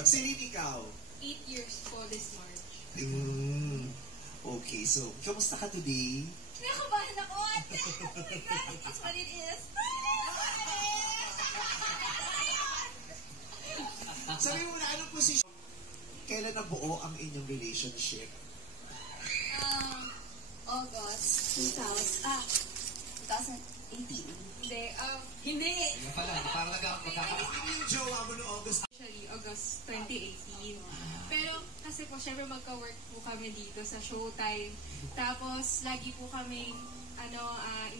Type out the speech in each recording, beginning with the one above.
Celine, ikaw? 8 years po this March. Okay, so, kamusta ka today? Kinakabahan ako, ate! Oh my God, that's what it is! Sabi mo na, anong posisyon? Kailan nabuo ang inyong relationship? August 2018. Hindi. Parang magkakaroon yung jowa mo no August. Actually, August 2018. Pero kasi po, syempre magka-work po kami dito sa Showtime. Tapos, lagi po kami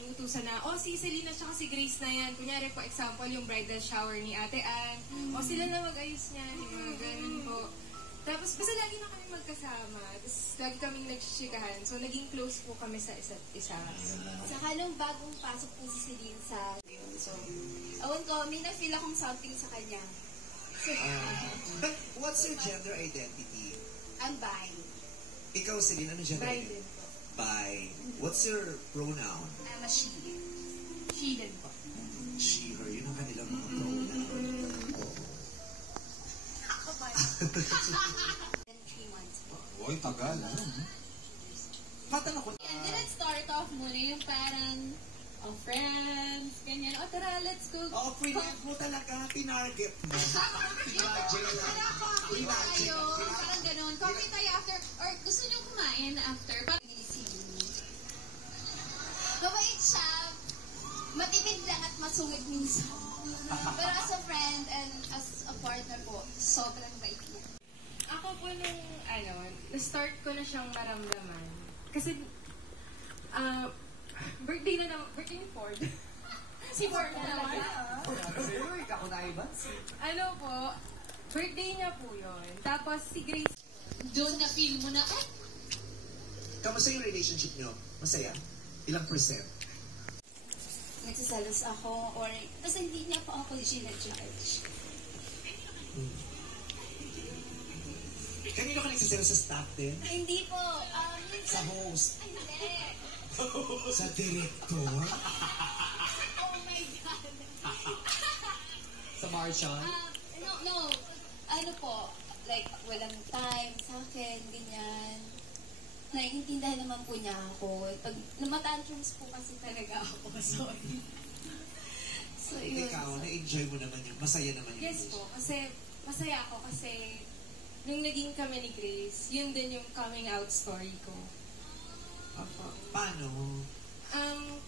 inuutusan na, si Selena tsaka si Grace na yan. Kunyari po, example, yung bridal shower ni Ate Ann. Sila na mag-ayos niya. Yung mga ganun po. Tapos, basta lagi na kami magkasama. Tapos, lagi kaming nagsishikahan. So, naging close po kami sa isa't isa. Saka nung bagong pasok po si Celine sa so, awan ko, may na-feel akong something sa kanya. So, What's your gender identity? I'm bi. Ikaw, Celine, ano gender Bi identity? din po. Bi. What's your pronoun? I'm a she. She din po. She, her. Yun ang kanilang mga pronoun. Then 3 months po. Uy, tagal. Matanong ko. And then it start off muna yung parang friends, ganyan. Tara, let's go. Friend mo talaga, tinarget mo. Coffee tayo. Parang ganun. Coffee tayo after. Or gusto nyo kumain after. Parang mabait siya. Matipid lang at masungit minsan. Pero as a friend and as a partner po, sobrang bait niya. Ako po nung, na-start ko na siyang maramdaman. Kasi, birthday ni Ford. Si Ford na talaga. Po, birthday niya po yun. Tapos si Grace. Doon na feel mo na, Kamusta yung relationship nyo? Masaya? Ilang percent? nagsasalos ako or kasi hindi niya pa ako ginajudge. Kanino ka nagsasalo sa staff din? Hindi po. Sa host? Hindi. Sa director? Oh my God. Sa Marshall? No. Ano po, like, walang time sa akin, ganyan. Naiintindihan naman po niya ako. Pag namatantrums po kasi talaga ako. Sorry. So, yun. Ikaw, na-enjoy mo naman yun. Masaya naman yun. Yes po, kasi masaya ako kasi nung naging kami ni Grace, yun din yung coming out story ko. Opo. Paano?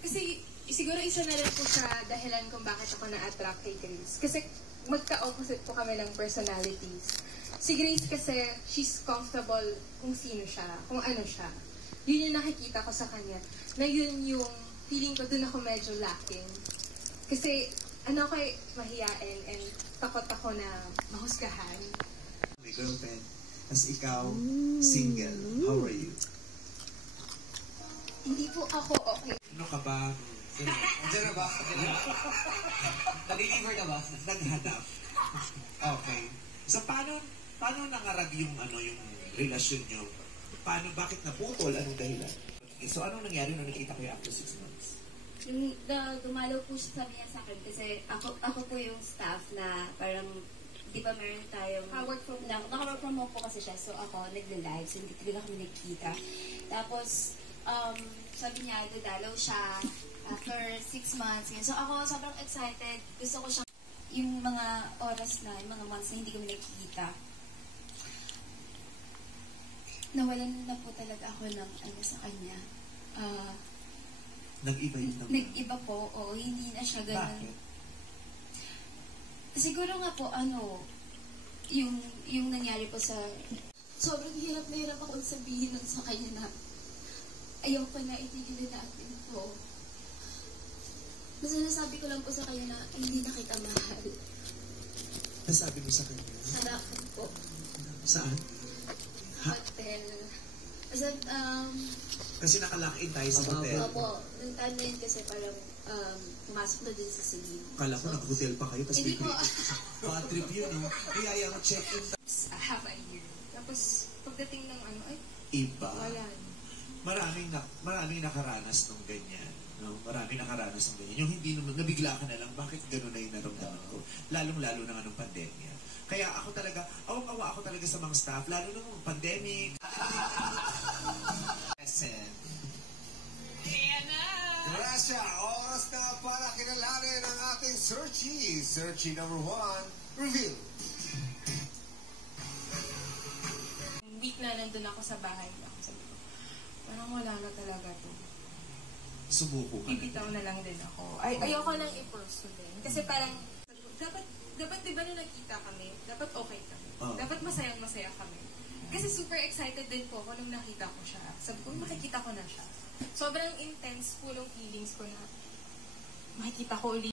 Kasi siguro isa na rin po sa dahilan kung bakit ako na-attract kay Grace. Kasi magka-opposite po kami ng personalities. Si Grace kasi, she's comfortable kung sino siya, kung ano siya. Yun yung nakikita ko sa kanya. Na yun yung feeling ko, dun ako medyo lacking. Kasi, ako mahiyain and takot ako na mahusgahan. May girlfriend. As ikaw, single. How are you? Hindi po ako okay. Ano ka ba? Diyan na ba? Nag-deliver na ba? Naghanap. Okay. So, paano nangarag yung relasyon nyo? Bakit naputol? Anong dahilan? Okay, so, anong nangyari nung nakita kayo after 6 months? Yung dumalaw po siya sabi niya sa akin kasi ako po yung staff na parang di ba meron tayong Work from home. naka-work from home po kasi siya so ako nagle-live so hindi talaga kami nagkita tapos sabi niya dadalaw siya after 6 months yun. So ako sobrang excited gusto ko siyang yung mga oras na yung mga months na hindi kami nagkikita nawalan na po talaga ako ng sa kanya Nag-iba yung naman. nag-iba po o hindi na siya ganun. Bakit? Siguro nga po, yung nangyari po sa... Sobrang hirap na hirap akong sabihin nun sa kanya na ayaw ko na itigil na atin po. Basta nasabi ko lang po sa kanya na hindi na kita mahal. Nasabi mo sa kanya? Harapan po. Saan? Hotel. Basta, Kasi naka-lock-in tayo sa hotel. opo, nung time na yun kasi parang pumasok na din sa Celine. Kala ko nag-hotel pa kayo, tapos Hindi po. bad trip yun, no? Kaya yung check-in. Half a year. Tapos, pagdating ng Iba. wala na. Maraming nakaranas ng ganyan. No? Maraming nakaranas ng ganyan. Yung hindi naman, nabigla ka na lang, bakit gano'n na yung naramdaman ko? Lalong-lalo na nga ng pandemya. Kaya ako talaga, awang-awa ako talaga sa mga staff, lalo na nung pandemic. Gracia, oras na para kilalanin ang ating searchie. Searchie number 1, reveal. Week na nandun ako sa bahay lang. Sabi ko, parang wala na talaga to. Sumuko ka na. Bibitaw na lang din ako. Ayoko nang i-pursue din. Kasi parang, dapat di ba nung nagkita kami, dapat okay kami. Dapat masayang-masaya kami. Kasi super excited din po ako nung nakita ko siya. Sabi ko, makikita ko na siya. Sobrang intense po ng feelings ko na makikita ko ulit.